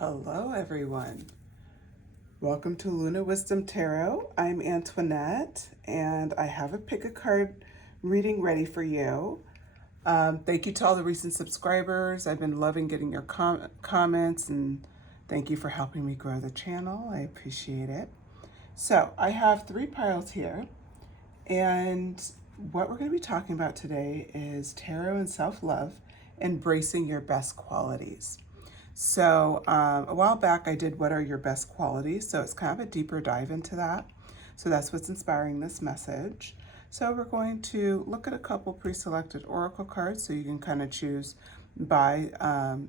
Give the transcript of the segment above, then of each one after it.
Hello, everyone. Welcome to Luna Wisdom Tarot. I'm Antoinette, and I have a pick a card reading ready for you. Thank you to all the recent subscribers. I've been loving getting your comments, and thank you for helping me grow the channel. I appreciate it. So I have 3 piles here, and what we're going to be talking about today is tarot and self-love, embracing your best qualities. So a while back I did what are your best qualities, so it's kind of a deeper dive into that. So that's what's inspiring this message. So we're going to look at a couple pre-selected oracle cards so you can kind of choose by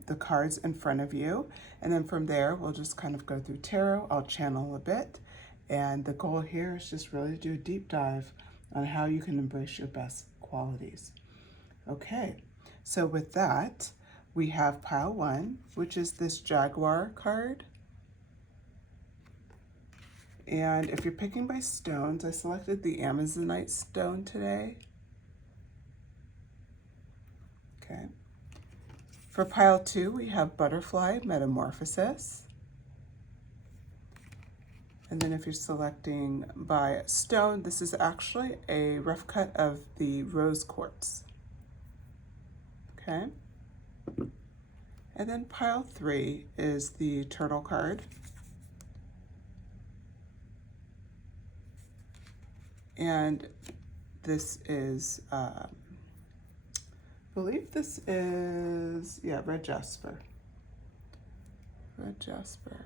the cards in front of you. And then from there we'll just kind of go through tarot. I'll channel a bit. And the goal here is just really to do a deep dive on how you can embrace your best qualities. Okay, so with that, we have pile 1, which is this Jaguar card. And if you're picking by stones, I selected the Amazonite stone today. Okay. For pile 2, we have Butterfly Metamorphosis. And then if you're selecting by stone, this is actually a rough cut of the Rose Quartz. Okay. And then pile 3 is the Turtle card. And this is, I believe this is, Red Jasper. Red Jasper.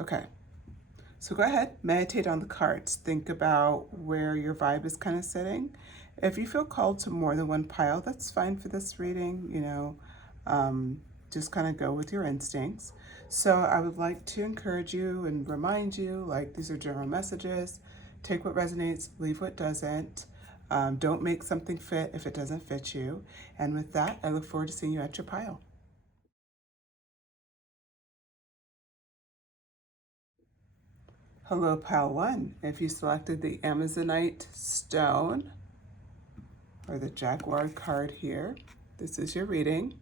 Okay. So go ahead, meditate on the cards. Think about where your vibe is kind of sitting. If you feel called to more than one pile, that's fine for this reading, just kind of go with your instincts. So I would like to encourage you and remind you, like, these are general messages. Take what resonates, leave what doesn't. Don't make something fit if it doesn't fit you. And with that, I look forward to seeing you at your pile. Hello, pile 1. If you selected the Amazonite stone or the Jaguar card here, this is your reading.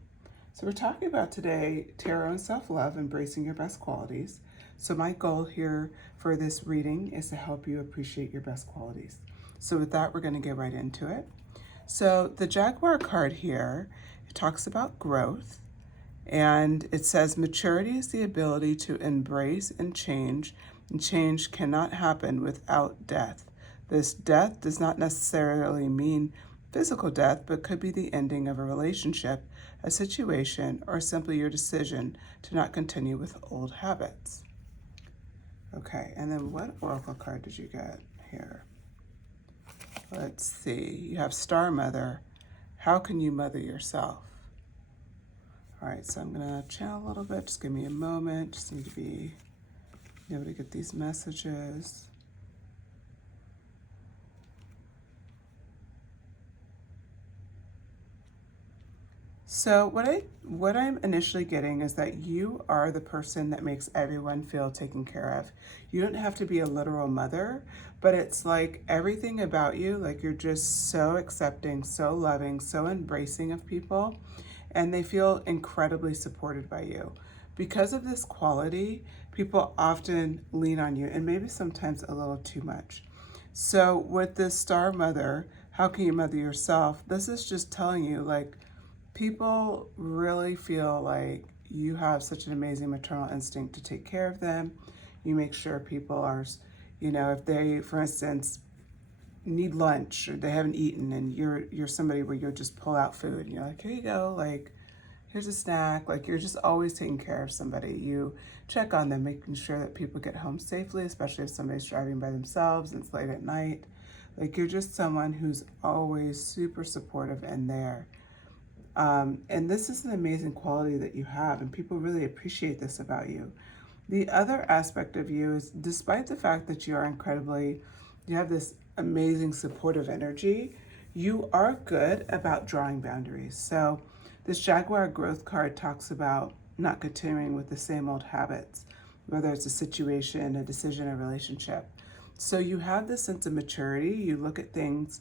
So we're talking about today tarot and self-love, embracing your best qualities. So my goal here for this reading is to help you appreciate your best qualities. So with that, we're going to get right into it. So the Jaguar card here, it talks about growth, and it says maturity is the ability to embrace and change change cannot happen without death. This death does not necessarily mean physical death, but could be the ending of a relationship, a situation, or simply your decision to not continue with old habits. Okay, and then what oracle card did you get here? Let's see, you have Star Mother. How can you mother yourself? All right, so I'm gonna channel a little bit. Just give me a moment. Just need to be able to get these messages. So what I'm initially getting is that you are the person that makes everyone feel taken care of. You don't have to be a literal mother, but it's like everything about you, like you're just so accepting, so loving, so embracing of people, and they feel incredibly supported by you. Because of this quality, people often lean on you, and maybe sometimes a little too much. So with this Star Mother, how can you mother yourself? This is just telling you, like, people really feel like you have such an amazing maternal instinct to take care of them. You make sure people are, if they, for instance, need lunch or they haven't eaten, and you're somebody where you'll just pull out food and you're like, here you go, like, here's a snack. Like, you're just always taking care of somebody. You check on them, making sure that people get home safely, especially if somebody's driving by themselves and it's late at night. Like, you're just someone who's always super supportive and there. And this is an amazing quality that you have, and people really appreciate this about you. The other aspect of you is, despite the fact that you have this amazing supportive energy, you are good about drawing boundaries. So this Jaguar growth card talks about not continuing with the same old habits, whether it's a situation, a decision, a relationship. So you have this sense of maturity. You look at things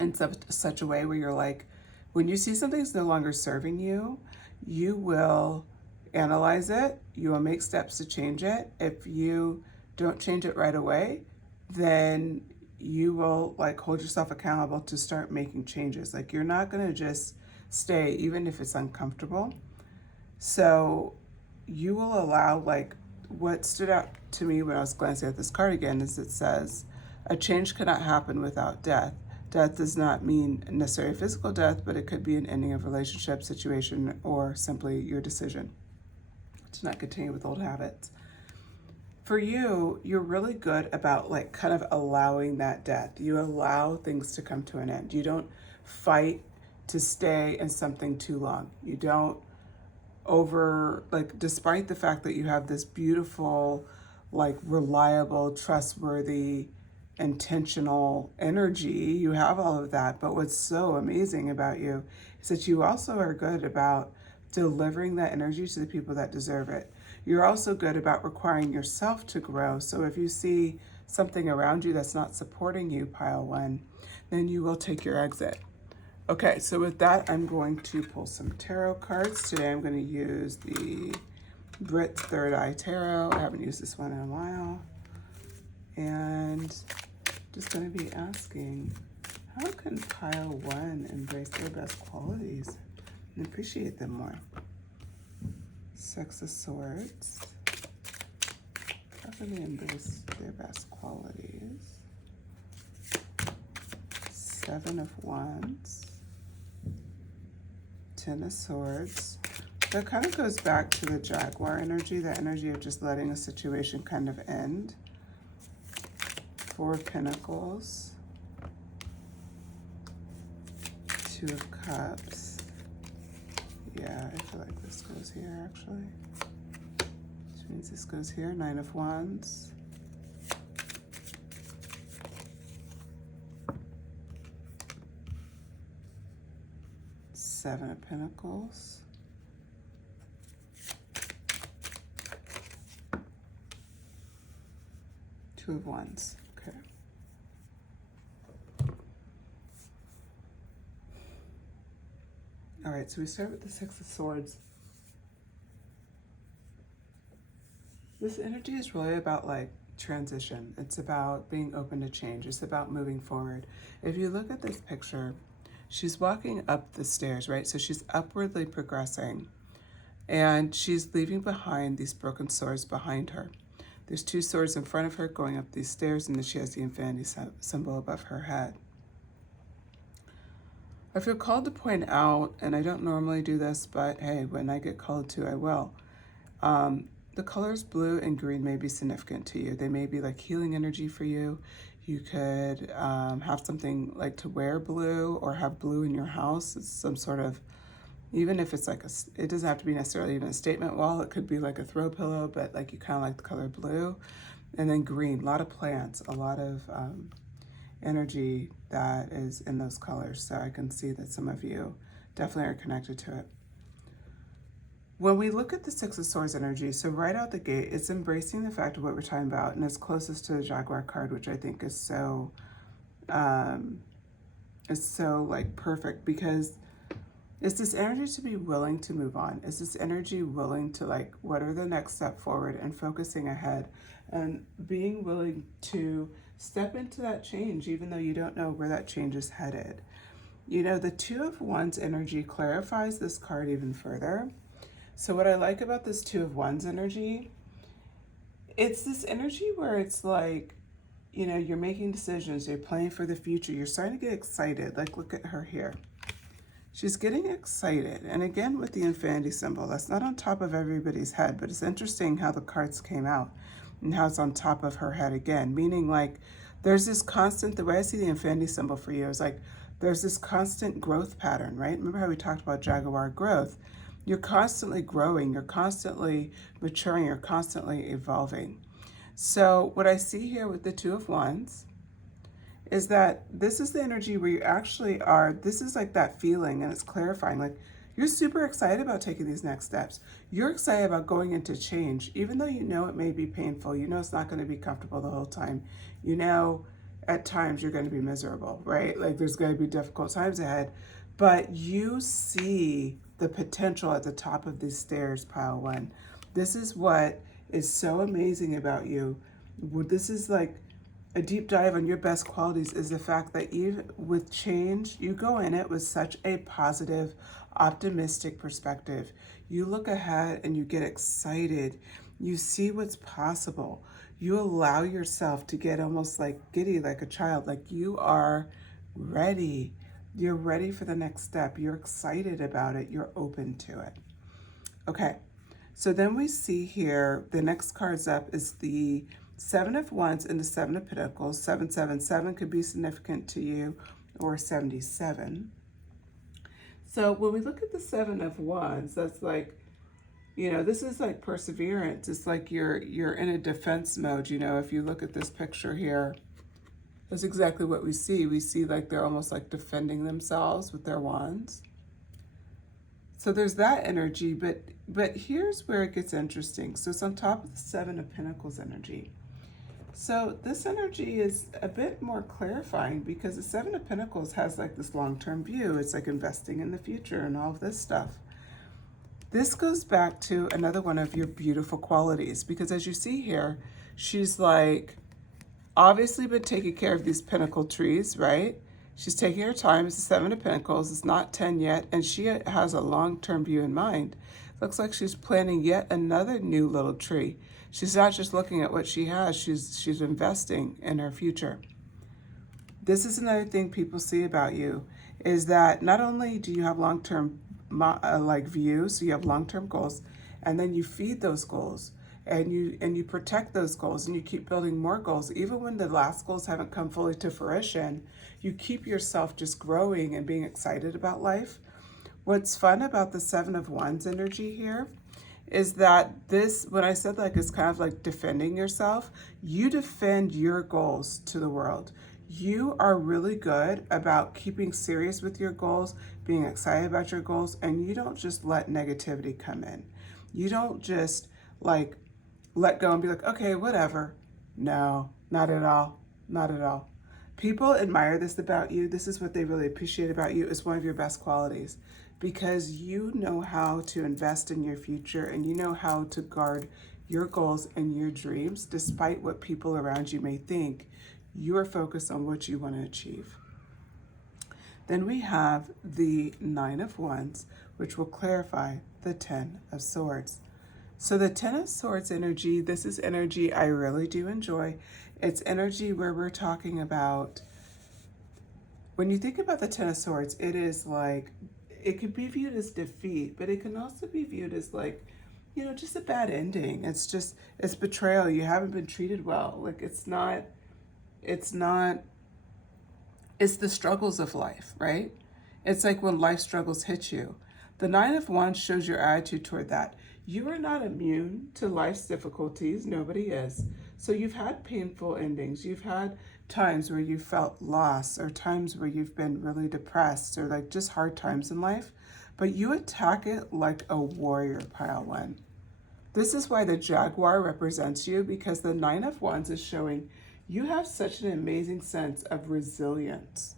in such a way where you're like, when you see something's no longer serving you, you will analyze it. You will make steps to change it. If you don't change it right away, then you will like hold yourself accountable to start making changes. Like you're not going to just stay even if it's uncomfortable. So you will allow, like, what stood out to me when I was glancing at this card again is it says, a change cannot happen without death. Death does not mean necessarily physical death, but it could be an ending of relationship, situation, or simply your decision to not continue with old habits. For you, you're really good about like kind of allowing that death. You allow things to come to an end. You don't fight to stay in something too long. You don't despite the fact that you have this beautiful, like reliable, trustworthy, intentional energy, you have all of that. But what's so amazing about you is that you also are good about delivering that energy to the people that deserve it. You're also good about requiring yourself to grow. So if you see something around you that's not supporting you, pile one, then you will take your exit. Okay, so with that, I'm going to pull some tarot cards. Today I'm going to use the Brit's Third Eye Tarot. I haven't used this one in a while. And just going to be asking, how can pile one embrace their best qualities and appreciate them more? Six of Swords. How can they embrace their best qualities? Seven of Wands. Ten of Swords. That kind of goes back to the Jaguar energy, the energy of just letting a situation kind of end. Four of Pentacles. Two of Cups. Yeah, I feel like this goes here actually. Which means this goes here. Nine of Wands. Seven of Pentacles. Two of Wands. Okay. All right, so we start with the Six of Swords. This energy is really about like transition. It's about being open to change. It's about moving forward. If you look at this picture, she's walking up the stairs, right? So she's upwardly progressing and she's leaving behind these broken swords behind her. There's two swords in front of her going up these stairs, and then she has the infinity symbol above her head. I feel called to point out, and I don't normally do this, but hey, when I get called to, I will. The colors blue and green may be significant to you. They may be like healing energy for you. You could have something like to wear blue or have blue in your house. It's some sort of, even if it's like it doesn't have to be necessarily even a statement wall. It could be like a throw pillow, but like you kind of like the color blue. And then green, a lot of plants, a lot of energy that is in those colors. So I can see that some of you definitely are connected to it. When we look at the Six of Swords energy, so right out the gate, it's embracing the fact of what we're talking about, and it's closest to the Jaguar card, which I think is so like perfect, because it's this energy to be willing to move on. It's this energy willing to like, what are the next step forward and focusing ahead and being willing to step into that change, even though you don't know where that change is headed. You know, the Two of Wands energy clarifies this card even further. So what I like about this Two of Wands energy, it's this energy where it's like, you know, you're making decisions, you're planning for the future, you're starting to get excited. Like, look at her here. She's getting excited. And again, with the infinity symbol, that's not on top of everybody's head, but it's interesting how the cards came out and how it's on top of her head again, meaning like there's this constant, the way I see the infinity symbol for you is like, there's this constant growth pattern, right? Remember how we talked about Jaguar growth? You're constantly growing, you're constantly maturing, you're constantly evolving. So what I see here with the Two of Wands is that this is the energy where you actually are, this is like that feeling, and it's clarifying, like you're super excited about taking these next steps. You're excited about going into change, even though you know it may be painful, you know it's not going to be comfortable the whole time. You know at times you're going to be miserable, right? Like there's going to be difficult times ahead, but you see the potential at the top of these stairs, pile one. This is what is so amazing about you. This is like a deep dive on your best qualities, is the fact that even with change, you go in it with such a positive, optimistic perspective. You look ahead and you get excited. You see what's possible. You allow yourself to get almost like giddy, like a child, like you are ready. You're ready for the next step. You're excited about it. You're open to it. Okay, so then we see here, the next cards up is the Seven of Wands and the Seven of Pentacles. 777 could be significant to you, or 77. So when we look at the Seven of Wands, that's like, you know, this is like perseverance. It's like you're in a defense mode. You know, if you look at this picture here, that's exactly what we see. We see like they're almost like defending themselves with their wands. So there's that energy, but here's where it gets interesting. So it's on top of the Seven of Pentacles energy. So this energy is a bit more clarifying, because the Seven of Pentacles has like this long-term view. It's like investing in the future and all of this stuff. This goes back to another one of your beautiful qualities, because as you see here, she's like obviously been taking care of these pentacle trees, right? She's taking her time. It's the Seven of Pentacles. It's not 10 yet, and she has a long-term view in mind. Looks like she's planting yet another new little tree. She's not just looking at what she has, she's investing in her future. This is another thing people see about you, is that not only do you have long-term like views, so you have long-term goals, and then you feed those goals, and you protect those goals, and you keep building more goals. Even when the last goals haven't come fully to fruition, you keep yourself just growing and being excited about life. What's fun about the Seven of Wands energy here is that this, when I said like it's kind of like defending yourself, you defend your goals to the world. You are really good about keeping serious with your goals, being excited about your goals, and you don't just let negativity come in. You don't just like let go and be like, okay, whatever. No, not at all. Not at all. People admire this about you. This is what they really appreciate about you. It's one of your best qualities, because you know how to invest in your future, and you know how to guard your goals and your dreams, despite what people around you may think. You are focused on what you want to achieve. Then we have the Nine of Wands, which will clarify the Ten of Swords. So the Ten of Swords energy, this is energy I really do enjoy. It's energy where we're talking about, when you think about the Ten of Swords, it is like, it could be viewed as defeat, but it can also be viewed as like, you know, just a bad ending. It's just, it's betrayal. You haven't been treated well. Like it's the struggles of life, right? It's like when life struggles hit you. The Nine of Wands shows your attitude toward that. You are not immune to life's difficulties. Nobody is. So you've had painful endings. You've had times where you felt loss, or times where you've been really depressed, or like just hard times in life. But you attack it like a warrior, pile one. This is why the Jaguar represents you, because the Nine of Wands is showing you have such an amazing sense of resilience.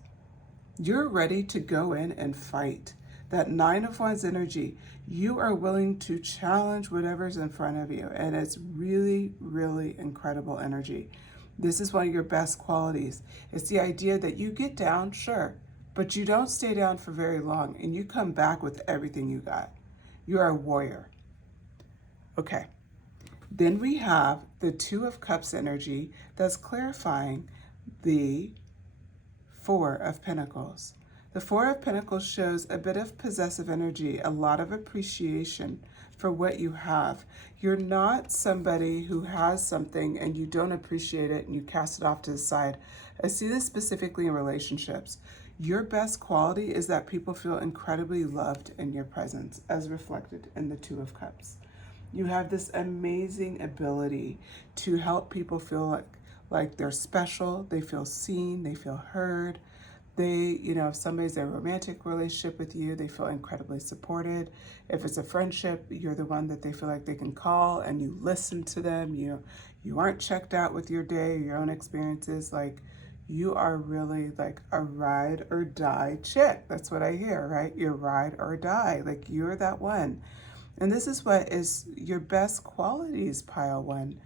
You're ready to go in and fight. That Nine of Wands energy, you are willing to challenge whatever's in front of you. And it's really, really incredible energy. This is one of your best qualities. It's the idea that you get down, sure, but you don't stay down for very long, and you come back with everything you got. You are a warrior. Okay. Then we have the Two of Cups energy that's clarifying the Four of Pentacles. The Four of Pentacles shows a bit of possessive energy, a lot of appreciation for what you have. You're not somebody who has something and you don't appreciate it and you cast it off to the side. I see this specifically in relationships. Your best quality is that people feel incredibly loved in your presence, as reflected in the Two of Cups. You have this amazing ability to help people feel like they're special, they feel seen, they feel heard. They, you know, if somebody's in a romantic relationship with you, they feel incredibly supported. If it's a friendship, you're the one that they feel like they can call and you listen to them. You aren't checked out with your day, your own experiences. Like You are really like a ride or die chick. That's what I hear, right? You're ride or die. Like you're that one. And this is what is your best qualities, pile one.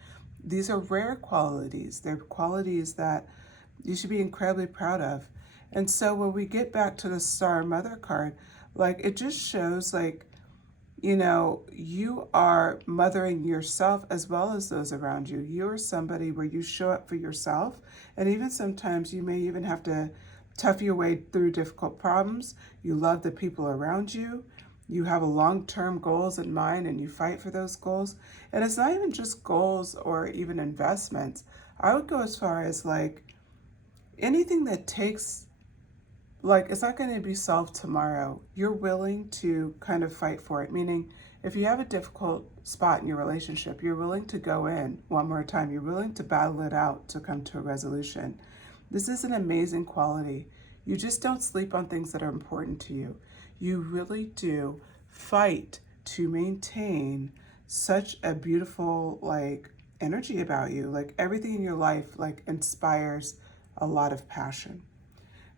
These are rare qualities. They're qualities that you should be incredibly proud of. And so when we get back to the Star Mother card, like it just shows like, you know, you are mothering yourself as well as those around you. You are somebody where you show up for yourself. And even sometimes you may even have to tough your way through difficult problems. You love the people around you. You have a long-term goals in mind and you fight for those goals. And it's not even just goals or even investments. I would go as far as like anything that takes, like, it's not going to be solved tomorrow. You're willing to kind of fight for it. Meaning, if you have a difficult spot in your relationship, you're willing to go in one more time. You're willing to battle it out to come to a resolution. This is an amazing quality. You just don't sleep on things that are important to you. You really do fight to maintain such a beautiful, like, energy about you. Like, everything in your life, like, inspires a lot of passion.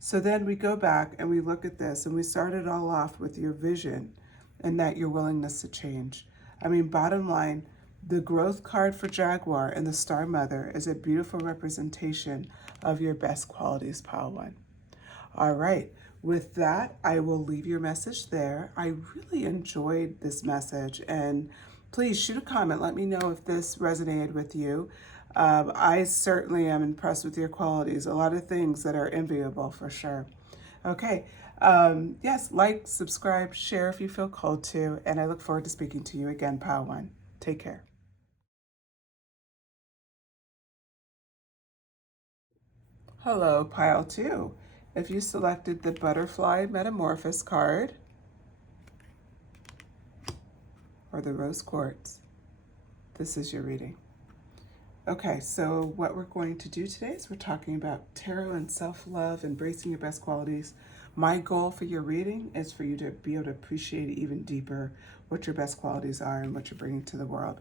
So then we go back and we look at this and we started all off with your vision and that your willingness to change. I mean, bottom line, the growth card for Jaguar and the Star Mother is a beautiful representation of your best qualities, pile one. All right, with that, I will leave your message there. I really enjoyed this message, and please shoot a comment. Let me know if this resonated with you. I certainly am impressed with your qualities. A lot of things that are enviable for sure. Okay, yes, like, subscribe, share if you feel called to, and I look forward to speaking to you again, pile one. Take care. Hello, pile two. If you selected the Butterfly Metamorphosis card or the Rose Quartz, this is your reading. Okay, so what we're going to do today is we're talking about tarot and self-love, embracing your best qualities. My goal for your reading is for you to be able to appreciate even deeper what your best qualities are and what you're bringing to the world.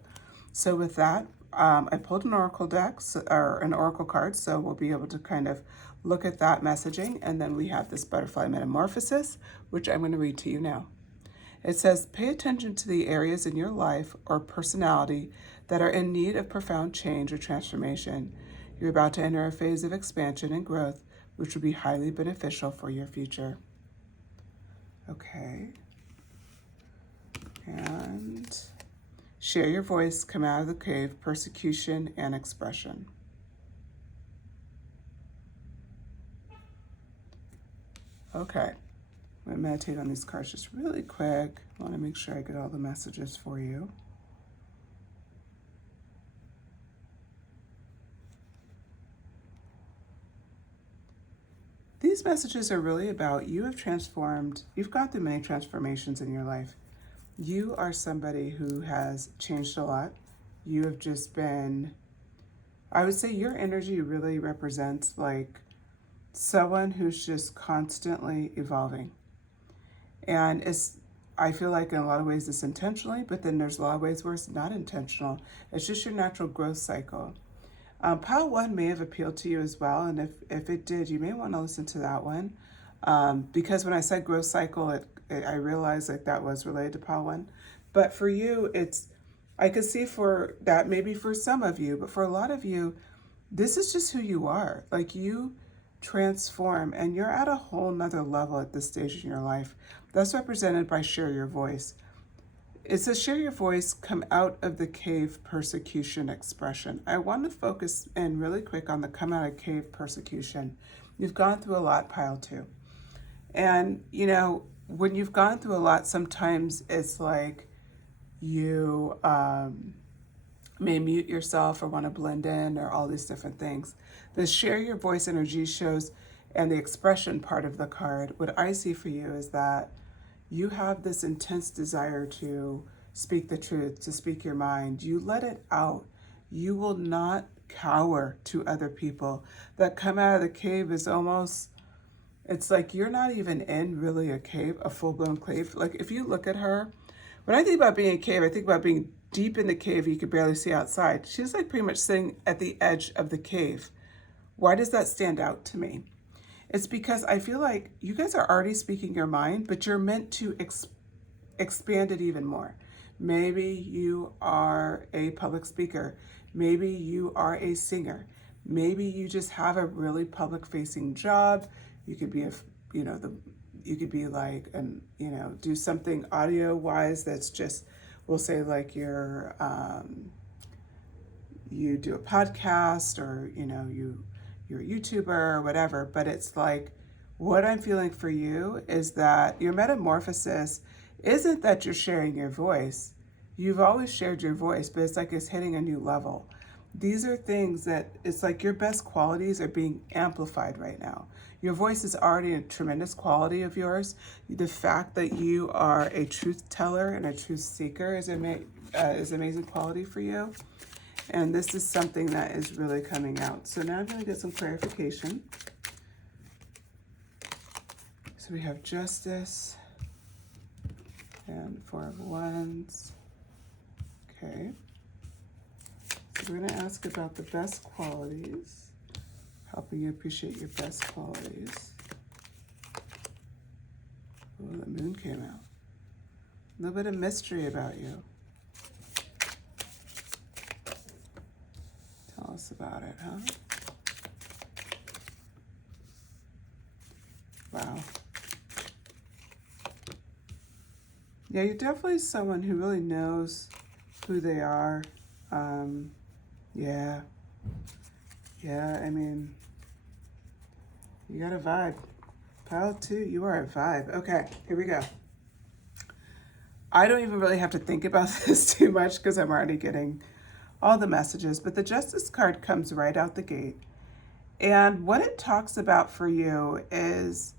So with that, I pulled an oracle deck, or an oracle card, so we'll be able to kind of look at that messaging. And then we have this Butterfly Metamorphosis, which I'm going to read to you now. It says, pay attention to the areas in your life or personality that are in need of profound change or transformation. You're about to enter a phase of expansion and growth, which will be highly beneficial for your future. Okay. And share your voice, come out of the cave, persecution and expression. Okay. I'm going to meditate on these cards just really quick. I want to make sure I get all the messages for you. These messages are really about you have transformed, you've gone through many transformations in your life. You are somebody who has changed a lot. You have just been, I would say your energy really represents like someone who's just constantly evolving. And I feel like in a lot of ways it's intentionally, but then there's a lot of ways where it's not intentional. It's just your natural growth cycle. Pile one may have appealed to you as well, and if it did, you may want to listen to that one. Because when I said growth cycle, I realized like that was related to pile one. But for you, I could see for that maybe for some of you, but for a lot of you, this is just who you are. Like you transform and you're at a whole nother level at this stage in your life. That's represented by share your voice. It says share your voice, come out of the cave, persecution, expression. I want to focus in really quick on the come out of cave, persecution. You've gone through a lot, pile two. And, you know, when you've gone through a lot, sometimes it's like you may mute yourself or want to blend in or all these different things. The share your voice energy shows, and the expression part of the card, what I see for you is that you have this intense desire to speak the truth, to speak your mind. You let it out. You will not cower to other people. That come out of the cave is almost, it's like you're not even in really a cave, a full-blown cave. Like if you look at her, when I think about being in a cave, I think about being deep in the cave, you could barely see outside. She's like pretty much sitting at the edge of the cave Why does that stand out to me? It's because I feel like you guys are already speaking your mind, but you're meant to expand it even more. Maybe you are a public speaker. Maybe you are a singer. Maybe you just have a really public facing job. You could be you could be like, do something audio wise that's just, we'll say like you do a podcast, or, you're a YouTuber or whatever, but it's like, what I'm feeling for you is that your metamorphosis isn't that you're sharing your voice. You've always shared your voice, but it's like it's hitting a new level. These are things that it's like your best qualities are being amplified right now. Your voice is already a tremendous quality of yours. The fact that you are a truth teller and a truth seeker is amazing quality for you. And this is something that is really coming out. So now I'm going to get some clarification. So we have Justice and Four of Wands. Okay. So we're going to ask about the best qualities, helping you appreciate your best qualities. Oh, the Moon came out. A little bit of mystery about you. Tell us about it, huh? Wow. Yeah, you're definitely someone who really knows who they are. Yeah, I mean, you got a vibe. Pile 2, you are a vibe. Okay, here we go. I don't even really have to think about this too much because I'm already getting all the messages, but the Justice card comes right out the gate. And what it talks about for you is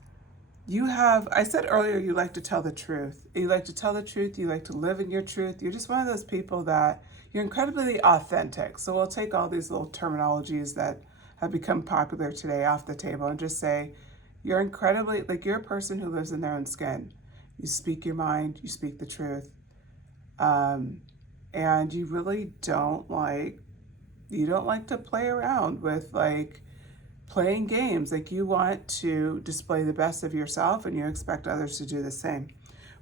I said earlier, you like to tell the truth. You like to tell the truth. You like to live in your truth. You're just one of those people that you're incredibly authentic. So we'll take all these little terminologies that have become popular today off the table and just say, you're incredibly, like, you're a person who lives in their own skin. You speak your mind, you speak the truth. And you really don't like to play around with like playing games. Like, you want to display the best of yourself and you expect others to do the same.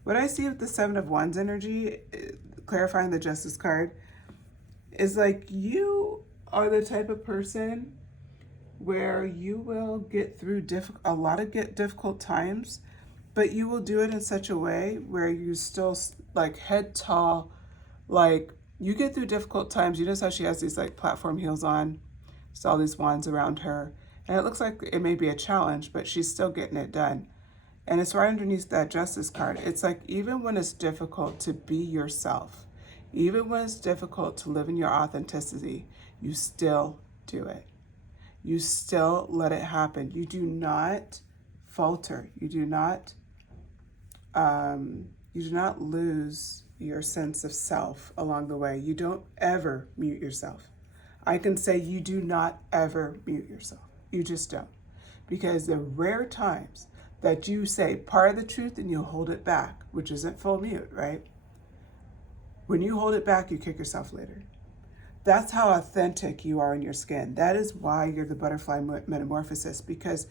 What I see with the Seven of Wands energy, clarifying the Justice card, is like you are the type of person where you will get through a lot of difficult times, but you will do it in such a way where you still like head tall. Like, you get through difficult times. You notice how she has these like platform heels on, just all these wands around her. And it looks like it may be a challenge, but she's still getting it done. And it's right underneath that Justice card. It's like, even when it's difficult to be yourself, even when it's difficult to live in your authenticity, you still do it. You still let it happen. You do not falter. You do not lose your sense of self along the way. You don't ever mute yourself. I can say you do not ever mute yourself. You just don't. Because the rare times that you say part of the truth and you hold it back, which isn't full mute, right? When you hold it back, you kick yourself later. That's how authentic you are in your skin. That is why you're the butterfly metamorphosis, because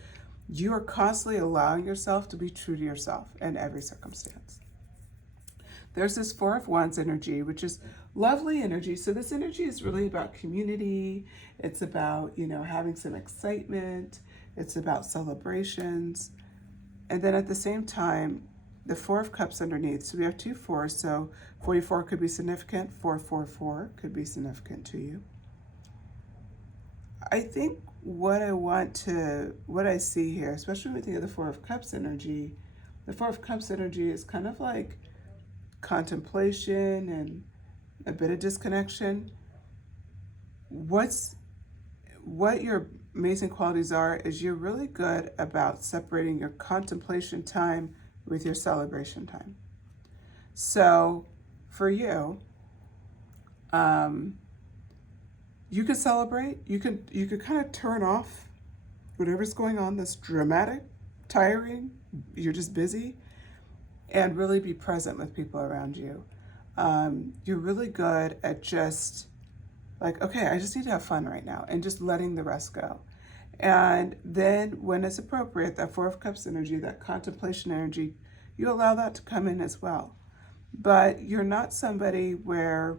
you are constantly allowing yourself to be true to yourself in every circumstance. There's this Four of Wands energy, which is lovely energy. So this energy is really about community. It's about, having some excitement. It's about celebrations. And then at the same time, the Four of Cups underneath. So we have 2 4s. So 44 could be significant. 444 could be significant to you. I think what I see here, especially with the Four of Cups energy, the Four of Cups energy is kind of like contemplation and a bit of disconnection. What your amazing qualities are is you're really good about separating your contemplation time with your celebration time. So for you, you could celebrate. You could kind of turn off whatever's going on that's dramatic, tiring. You're just busy, and really be present with people around you. You're really good at just like, okay, I just need to have fun right now, and just letting the rest go. And then when it's appropriate, that Four of Cups energy, that contemplation energy, you allow that to come in as well. But you're not somebody where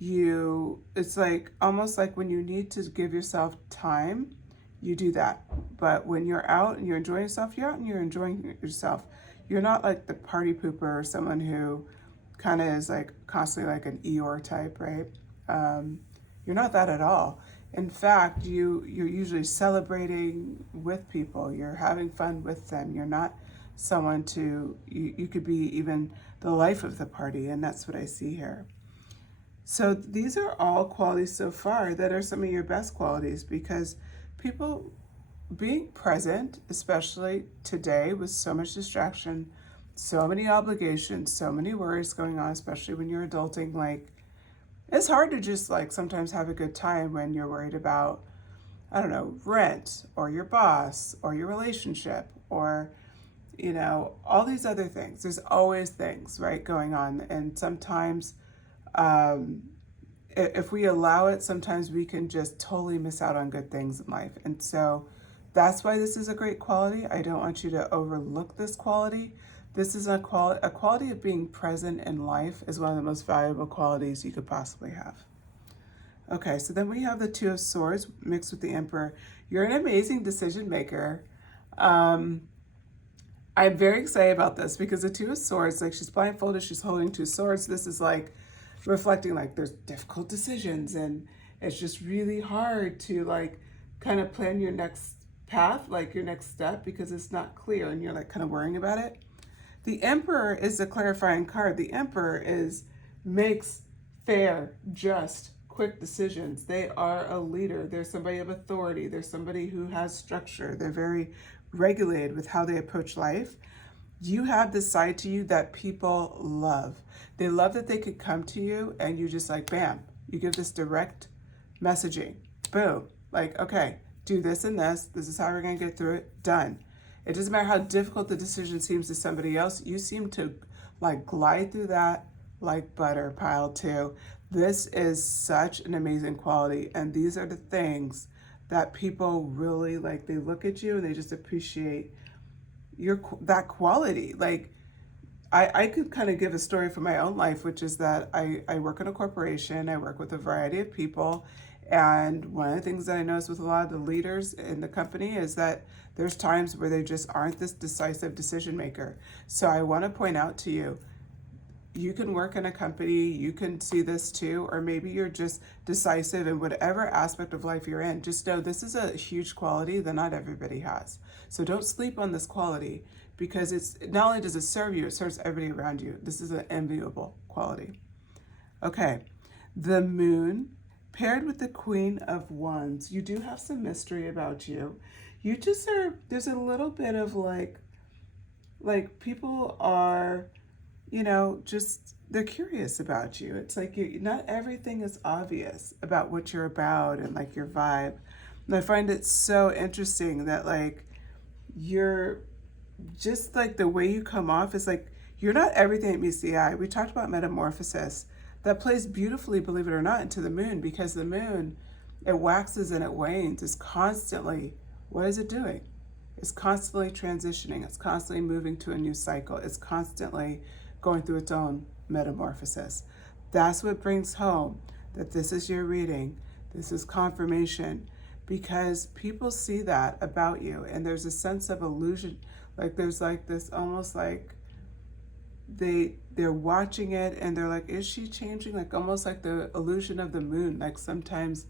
it's like almost like when you need to give yourself time, you do that. But when you're out and you're enjoying yourself, you're out and you're enjoying yourself. You're not like the party pooper or someone who kind of is like constantly like an Eeyore type, right? You're not that at all. In fact, you're usually celebrating with people. You're having fun with them. You're not someone you could be even the life of the party, and that's what I see here. So these are all qualities so far that are some of your best qualities, because people being present, especially today with so much distraction, so many obligations, so many worries going on, especially when you're adulting, like it's hard to just like sometimes have a good time when you're worried about, I don't know, rent or your boss or your relationship or, all these other things. There's always things, right, going on. And sometimes if we allow it, sometimes we can just totally miss out on good things in life. And so that's why this is a great quality. I don't want you to overlook this quality. This is a quality of being present in life is one of the most valuable qualities you could possibly have. Okay, so then we have the Two of Swords mixed with the Emperor. You're an amazing decision maker. I'm very excited about this because the Two of Swords, like she's blindfolded, she's holding two swords. This is like reflecting like there's difficult decisions and it's just really hard to like kind of plan your next path, like your next step, because it's not clear and you're like kind of worrying about it. The Emperor is the clarifying card. The Emperor makes fair, just, quick decisions. They are a leader. They're somebody of authority. They're somebody who has structure. They're very regulated with how they approach life. You have this side to you that people love. They love that they could come to you and you just like, bam, you give this direct messaging. Boom. Like, okay, do this and this. This is how we're going to get through it. Done. It doesn't matter how difficult the decision seems to somebody else. You seem to like glide through that like butter, pile two. This is such an amazing quality. And these are the things that people really like. They look at you and they just appreciate that quality. Like I could kind of give a story from my own life, which is that I work in a corporation. I work with a variety of people. And one of the things that I notice with a lot of the leaders in the company is that there's times where they just aren't this decisive decision maker. So I want to point out to you, you can work in a company, you can see this too, or maybe you're just decisive in whatever aspect of life you're in. Just know this is a huge quality that not everybody has. So don't sleep on this quality, because it's not only does it serve you, it serves everybody around you. This is an enviable quality. Okay, the Moon paired with the Queen of Wands. You do have some mystery about you. You just are, there's a little bit of like people are, just they're curious about you. It's like not everything is obvious about what you're about and like your vibe. And I find it so interesting that like you're just like the way you come off is like you're not everything that meets the eye. We talked about metamorphosis. That plays beautifully, believe it or not, into the moon, because the moon, it waxes and it wanes. It's constantly, what is it doing? It's constantly transitioning. It's constantly moving to a new cycle. It's constantly going through its own metamorphosis. That's what brings home that this is your reading. This is confirmation, because people see that about you and there's a sense of illusion. Like there's like this almost like they're watching it and they're like, is she changing? Like almost like the illusion of the moon. Like sometimes,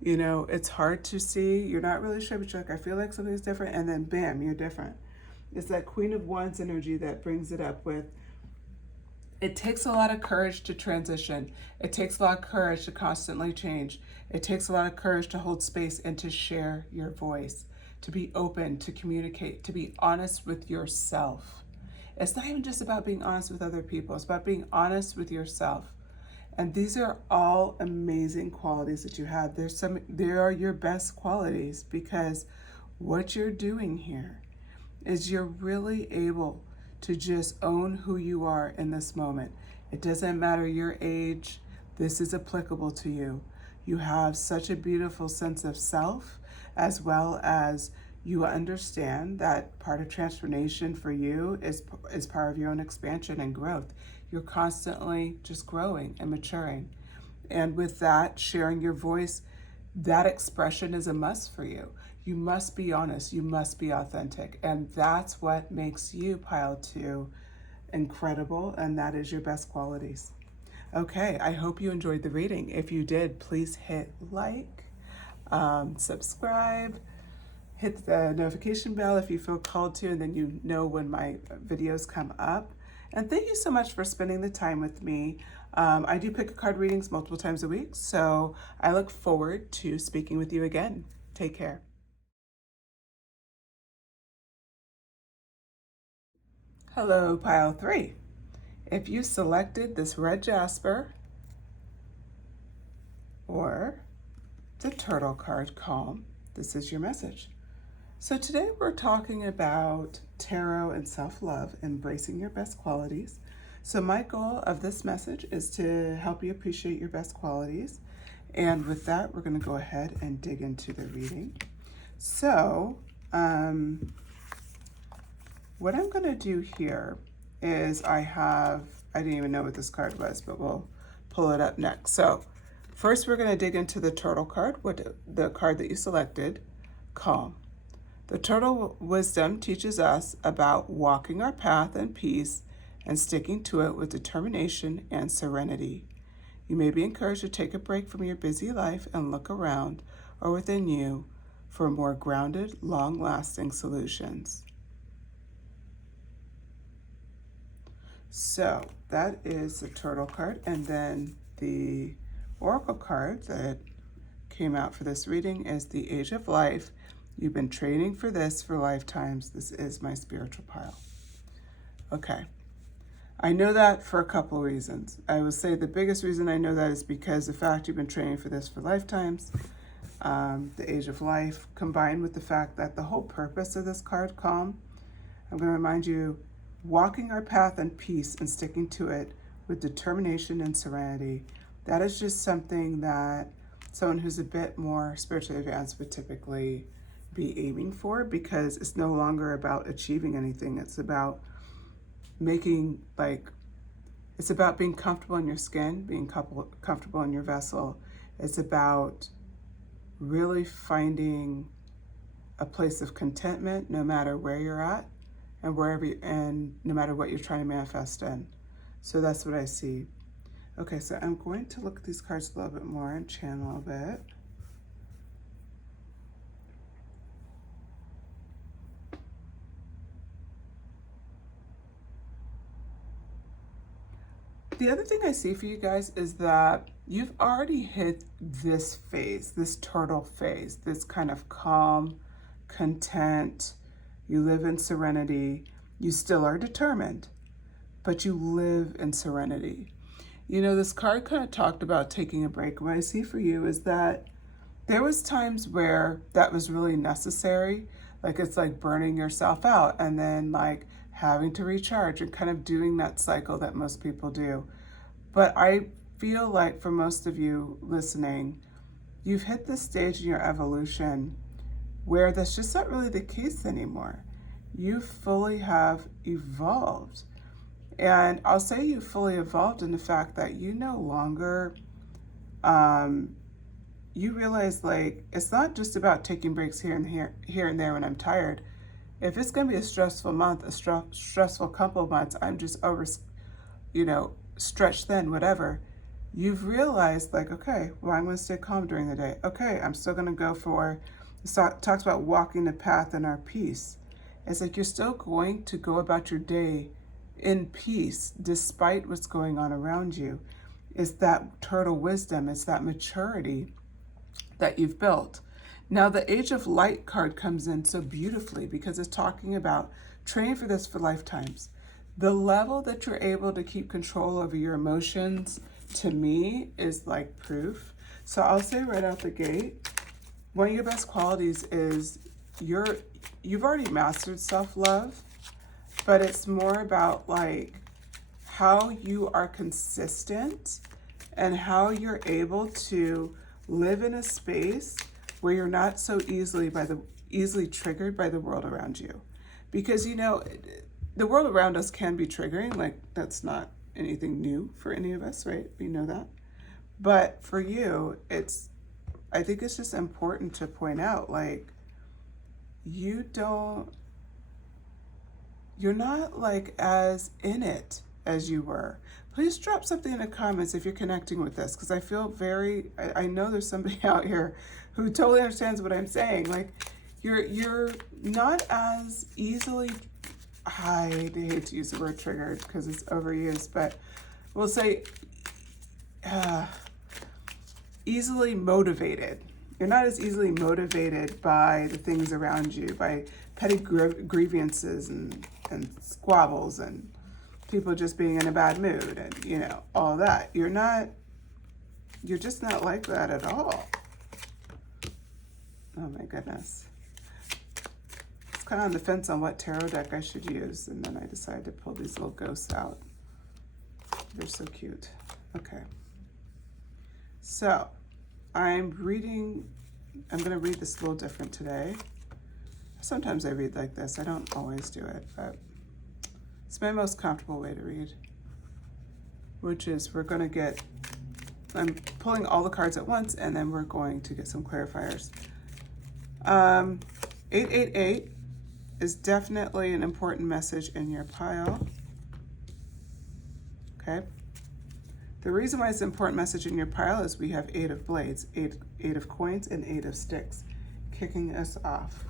it's hard to see. You're not really sure, but you're like, I feel like something's different. And then bam, you're different. It's that Queen of Wands energy that brings it up with, it takes a lot of courage to transition. It takes a lot of courage to constantly change. It takes a lot of courage to hold space and to share your voice, to be open, to communicate, to be honest with yourself. It's not even just about being honest with other people. It's about being honest with yourself. And these are all amazing qualities that you have. There are your best qualities, because what you're doing here is you're really able to just own who you are in this moment. It doesn't matter your age. This is applicable to you. You have such a beautiful sense of self as well as you understand that part of transformation for you is part of your own expansion and growth. You're constantly just growing and maturing. And with that, sharing your voice, that expression is a must for you. You must be honest. You must be authentic. And that's what makes you, pile 2, incredible. And that is your best qualities. Okay, I hope you enjoyed the reading. If you did, please hit like, subscribe, hit the notification bell if you feel called to, and then you know when my videos come up. And thank you so much for spending the time with me. I do pick a card readings multiple times a week, so I look forward to speaking with you again. Take care. Hello, pile 3. If you selected this red jasper or the turtle card, Calm, this is your message. So today we're talking about tarot and self-love, embracing your best qualities. So my goal of this message is to help you appreciate your best qualities. And with that, we're going to go ahead and dig into the reading. So what I'm going to do here is I didn't even know what this card was, but we'll pull it up next. So first we're going to dig into the turtle card, the card that you selected, Calm. The turtle wisdom teaches us about walking our path in peace and sticking to it with determination and serenity. You may be encouraged to take a break from your busy life and look around or within you for more grounded, long-lasting solutions. So that is the turtle card, and then the oracle card that came out for this reading is the Age of Life. You've been training for this for lifetimes. This is my spiritual pile. Okay. I know that for a couple of reasons. I will say the biggest reason I know that is because the fact you've been training for this for lifetimes, the Age of Life, combined with the fact that the whole purpose of this card, Calm, I'm going to remind you, walking our path in peace and sticking to it with determination and serenity. That is just something that someone who's a bit more spiritually advanced would typically be aiming for, because it's no longer about achieving anything. It's about it's about being comfortable in your skin, being comfortable in your vessel. It's about really finding a place of contentment no matter where you're at and no matter what you're trying to manifest in. So that's what I see. Okay, so I'm going to look at these cards a little bit more and channel a bit. The other thing I see for you guys is that you've already hit this phase, this turtle phase, this kind of calm, content, you live in serenity. You still are determined, but you live in serenity. You know, this card kind of talked about taking a break. What I see for you is that there was times where that was really necessary. Like it's like burning yourself out and then like having to recharge and kind of doing that cycle that most people do. But I feel like for most of you listening, you've hit this stage in your evolution where that's just not really the case anymore. You fully have evolved. And I'll say you fully evolved in the fact that you no longer, you realize like, it's not just about taking breaks here and there when I'm tired. If it's going to be a stressful month, a stressful couple of months, I'm just stretched thin, whatever. You've realized like, okay, well, I'm going to stay calm during the day. Okay, I'm still going to go for, it talks about walking the path in our peace. It's like you're still going to go about your day in peace despite what's going on around you. It's that turtle wisdom, it's that maturity that you've built. Now the Age of Light card comes in so beautifully because it's talking about training for this for lifetimes. The level that you're able to keep control over your emotions, to me, is like proof. So I'll say right out the gate, one of your best qualities is you've already mastered self-love, but it's more about like how you are consistent and how you're able to live in a space where you're not so easily triggered by the world around you. Because, you know, the world around us can be triggering. Like, that's not anything new for any of us, right? We know that. But for you, I think it's just important to point out, like, you're not like as in it as you were. Please drop something in the comments if you're connecting with this, because I feel I know there's somebody out here who totally understands what I'm saying. Like, you're not as easily, I hate to use the word triggered because it's overused, but we'll say easily motivated. You're not as easily motivated by the things around you, by petty grievances and squabbles and people just being in a bad mood and, you know, all that. You're just not like that at all. Oh my goodness. It's kind of on the fence on what tarot deck I should use, and then I decided to pull these little ghosts out. They're so cute. Okay. So, I'm going to read this a little different today. Sometimes I read like this. I don't always do it, but it's my most comfortable way to read, which is I'm pulling all the cards at once, and then we're going to get some clarifiers. 888 is definitely an important message in your pile. Okay. The reason why it's an important message in your pile is we have 8 of blades, 8 of coins, and 8 of sticks kicking us off.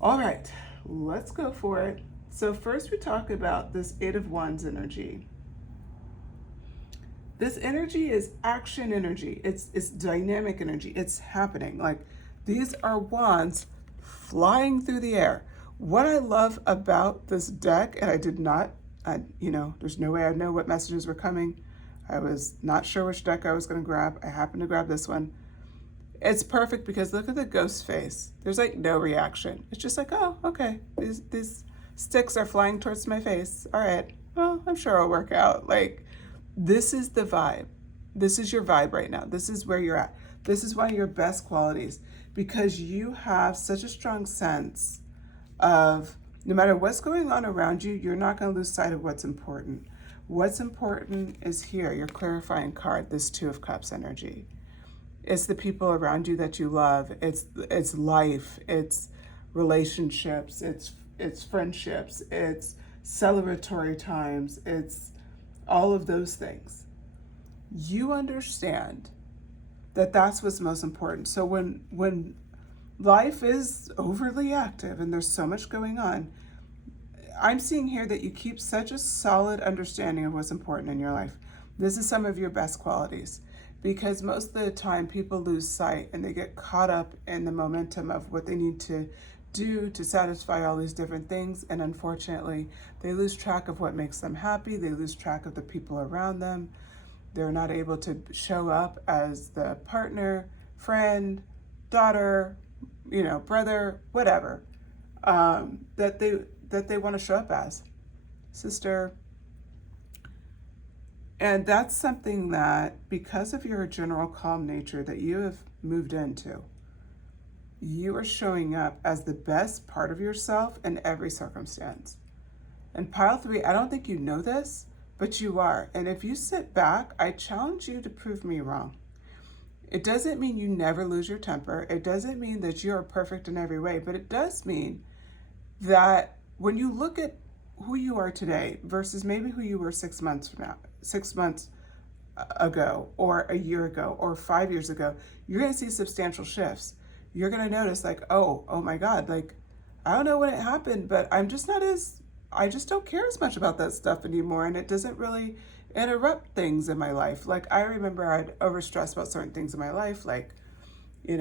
All right, let's go for it. So first we talk about this 8 of wands energy. This energy is action energy. It's dynamic energy. It's happening. Like, these are wands flying through the air. What I love about this deck, and there's no way I'd know what messages were coming. I was not sure which deck I was going to grab. I happened to grab this one. It's perfect because look at the ghost face. There's like no reaction. It's just like, oh, okay. These sticks are flying towards my face. All right. Well, I'm sure it'll work out. Like, this is the vibe. This is your vibe right now. This is where you're at. This is one of your best qualities because you have such a strong sense of no matter what's going on around you, you're not going to lose sight of what's important. What's important is here, your clarifying card, this 2 of Cups energy. It's the people around you that you love. It's life. It's relationships. It's friendships. It's celebratory times. It's all of those things. You understand that that's what's most important. So when life is overly active and there's so much going on, I'm seeing here that you keep such a solid understanding of what's important in your life. This is some of your best qualities because most of the time people lose sight and they get caught up in the momentum of what they need to do to satisfy all these different things. And unfortunately, they lose track of what makes them happy. They lose track of the people around them. They're not able to show up as the partner, friend, daughter, brother, whatever, that they want to show up as, sister. And that's something that, because of your general calm nature that you have moved into, you are showing up as the best part of yourself in every circumstance. And pile 3, I don't think you know this, but you are. And if you sit back, I challenge you to prove me wrong. It doesn't mean you never lose your temper. It doesn't mean that you are perfect in every way, but it does mean that when you look at who you are today versus maybe who you were 6 months ago, or a year ago, or 5 years ago, you're going to see substantial shifts. You're going to notice like, oh my God, like, I don't know when it happened, but I just don't care as much about that stuff anymore. And it doesn't really interrupt things in my life. Like, I remember I'd overstress about certain things in my life, like, and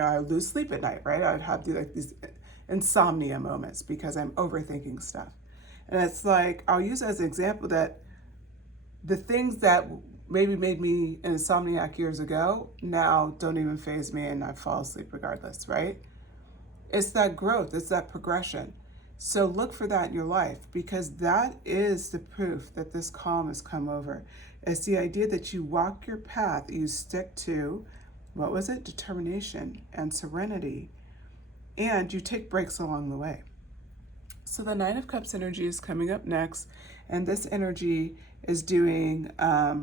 I lose sleep at night, right? I'd have these insomnia moments because I'm overthinking stuff. And it's like, I'll use as an example that the things that maybe made me an insomniac years ago now don't even faze me and I fall asleep regardless, right? It's that growth, it's that progression. So look for that in your life because that is the proof that this calm has come over. It's the idea that you walk your path, you stick to, what was it? Determination and serenity, and you take breaks along the way. So the Nine of Cups energy is coming up next, and this energy is doing a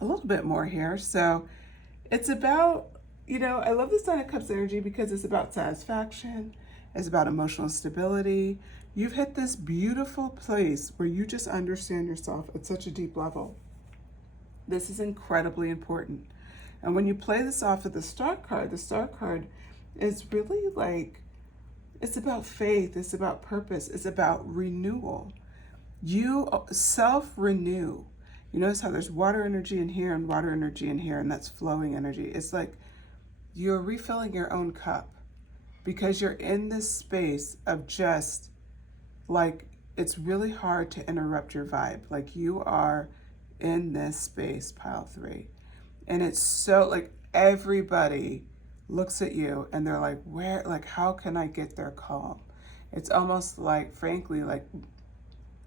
little bit more here. So it's about, I love this Nine of Cups energy because it's about satisfaction, it's about emotional stability. You've hit this beautiful place where you just understand yourself at such a deep level. This is incredibly important. And when you play this off of the Star card is really like, it's about faith, it's about purpose, it's about renewal. You self-renew. You notice how there's water energy in here and water energy in here, and that's flowing energy. It's like you're refilling your own cup because you're in this space of just like, it's really hard to interrupt your vibe. Like you are in this space, pile 3. And it's so like everybody looks at you and they're like, how can I get there calm? It's almost like, frankly, like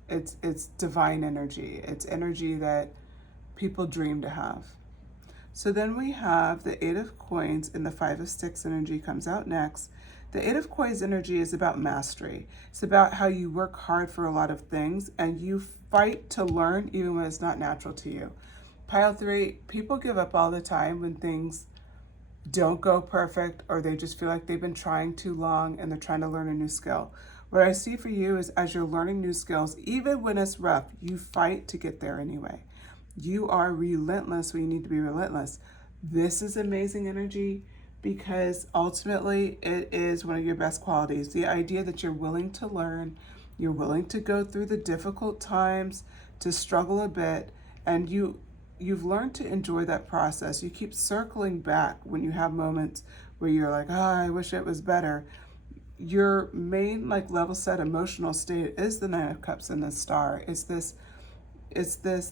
it's divine energy. It's energy that people dream to have. So then we have the Eight of Coins, and the Five of Sticks energy comes out next. The Eight of Coins energy is about mastery. It's about how you work hard for a lot of things and you fight to learn even when it's not natural to you. Pile 3, people give up all the time when things don't go perfect or they just feel like they've been trying too long and they're trying to learn a new skill. What I see for you is as you're learning new skills, even when it's rough, you fight to get there anyway. You are relentless when you need to be relentless. This is amazing energy because ultimately it is one of your best qualities. The idea that you're willing to learn, you're willing to go through the difficult times, to struggle a bit, and you've learned to enjoy that process. You keep circling back when you have moments where you're like, I wish it was better. Your main like level set emotional state is the Nine of Cups and the Star. It's this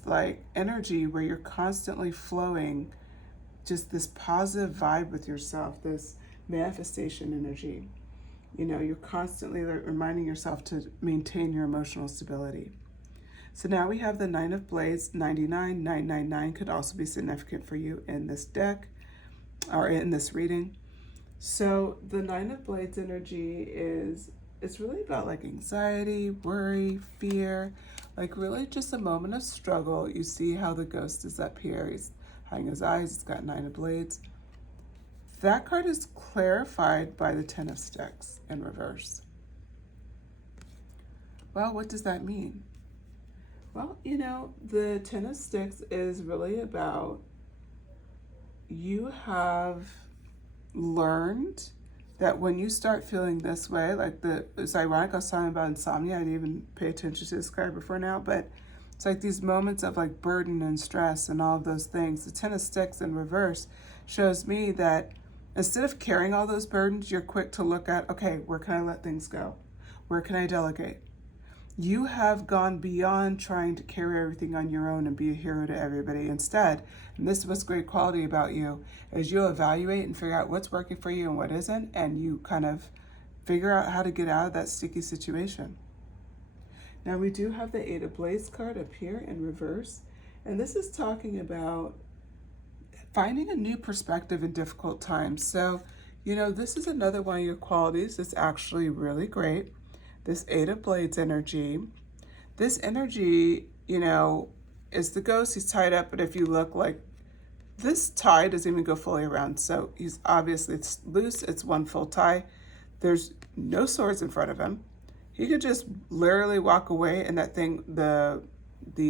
like energy where you're constantly flowing just this positive vibe with yourself, this manifestation energy. You're constantly reminding yourself to maintain your emotional stability. So now we have the Nine of Blades, 99, 999 could also be significant for you in this deck or in this reading. So the Nine of Blades energy it's really about like anxiety, worry, fear, like really just a moment of struggle. You see how the ghost is up here. He's hiding his eyes. It's got Nine of Blades. That card is clarified by the Ten of Sticks in reverse. Well, what does that mean? Well, the Ten of Sticks is really about you have learned that when you start feeling this way, like it's ironic I was talking about insomnia. I didn't even pay attention to this card before now, but it's like these moments of like burden and stress and all of those things. The Ten of Sticks in reverse shows me that instead of carrying all those burdens, you're quick to look at, okay, where can I let things go? Where can I delegate? You have gone beyond trying to carry everything on your own and be a hero to everybody. Instead, and this is what's great quality about you, is you'll evaluate and figure out what's working for you and what isn't, and you kind of figure out how to get out of that sticky situation. Now we do have the Eight of Blades card up here in reverse, and this is talking about finding a new perspective in difficult times. So, this is another one of your qualities that's actually really great. This Eight of Blades energy. This energy, is the ghost. He's tied up, but if you look like this tie doesn't even go fully around. So he's obviously, it's loose. It's one full tie. There's no swords in front of him. He could just literally walk away and that thing, the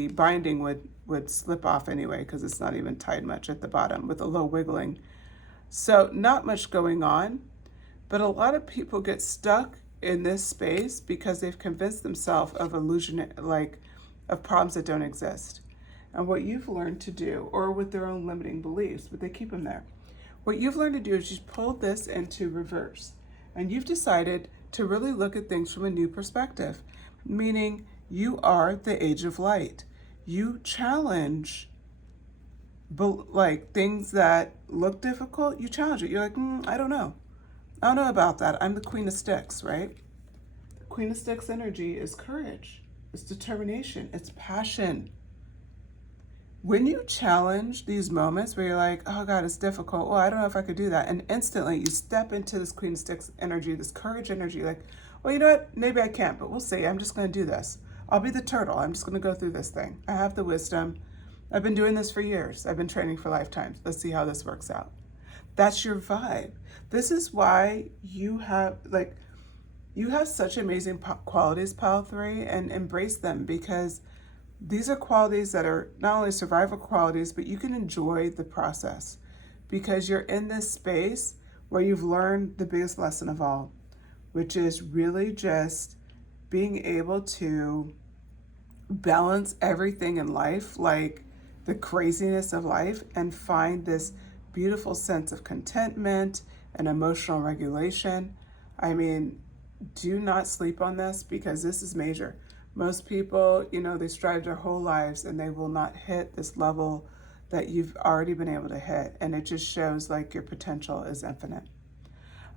binding would slip off anyway because it's not even tied much at the bottom with a little wiggling. So not much going on, but a lot of people get stuck in this space because they've convinced themselves of of problems that don't exist. And what you've learned to do, or with their own limiting beliefs, but they keep them there. What you've learned to do is you've pulled this into reverse and you've decided to really look at things from a new perspective, meaning you are the Age of Light. You challenge things that look difficult, you challenge it. You're like, I don't know about that. I'm the Queen of Sticks, right? The Queen of Sticks energy is courage, it's determination, it's passion. When you challenge these moments where you're like, oh God, it's difficult. Well, I don't know if I could do that. And instantly you step into this Queen of Sticks energy, this courage energy, like, well, you know what? Maybe I can't, but we'll see. I'm just going to do this. I'll be the turtle. I'm just going to go through this thing. I have the wisdom. I've been doing this for years. I've been training for lifetimes. Let's see how this works out. That's your vibe. This is why you have such amazing qualities, Pile 3, and embrace them, because these are qualities that are not only survival qualities, but you can enjoy the process because you're in this space where you've learned the biggest lesson of all, which is really just being able to balance everything in life, like the craziness of life, and find this beautiful sense of contentment and emotional regulation. I mean, do not sleep on this because this is major. Most people, they strive their whole lives and they will not hit this level that you've already been able to hit. And it just shows like your potential is infinite.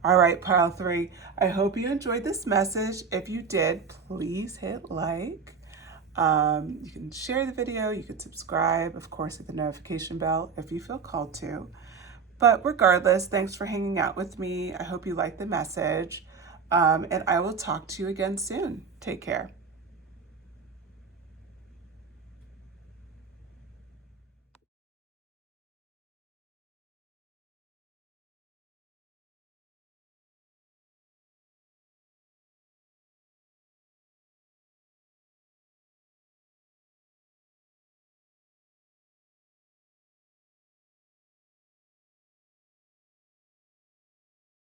All right, Pile 3, I hope you enjoyed this message. If you did, please hit like. You can share the video, you can subscribe, of course, hit the notification bell if you feel called to. But regardless, thanks for hanging out with me. I hope you liked the message. And I will talk to you again soon. Take care.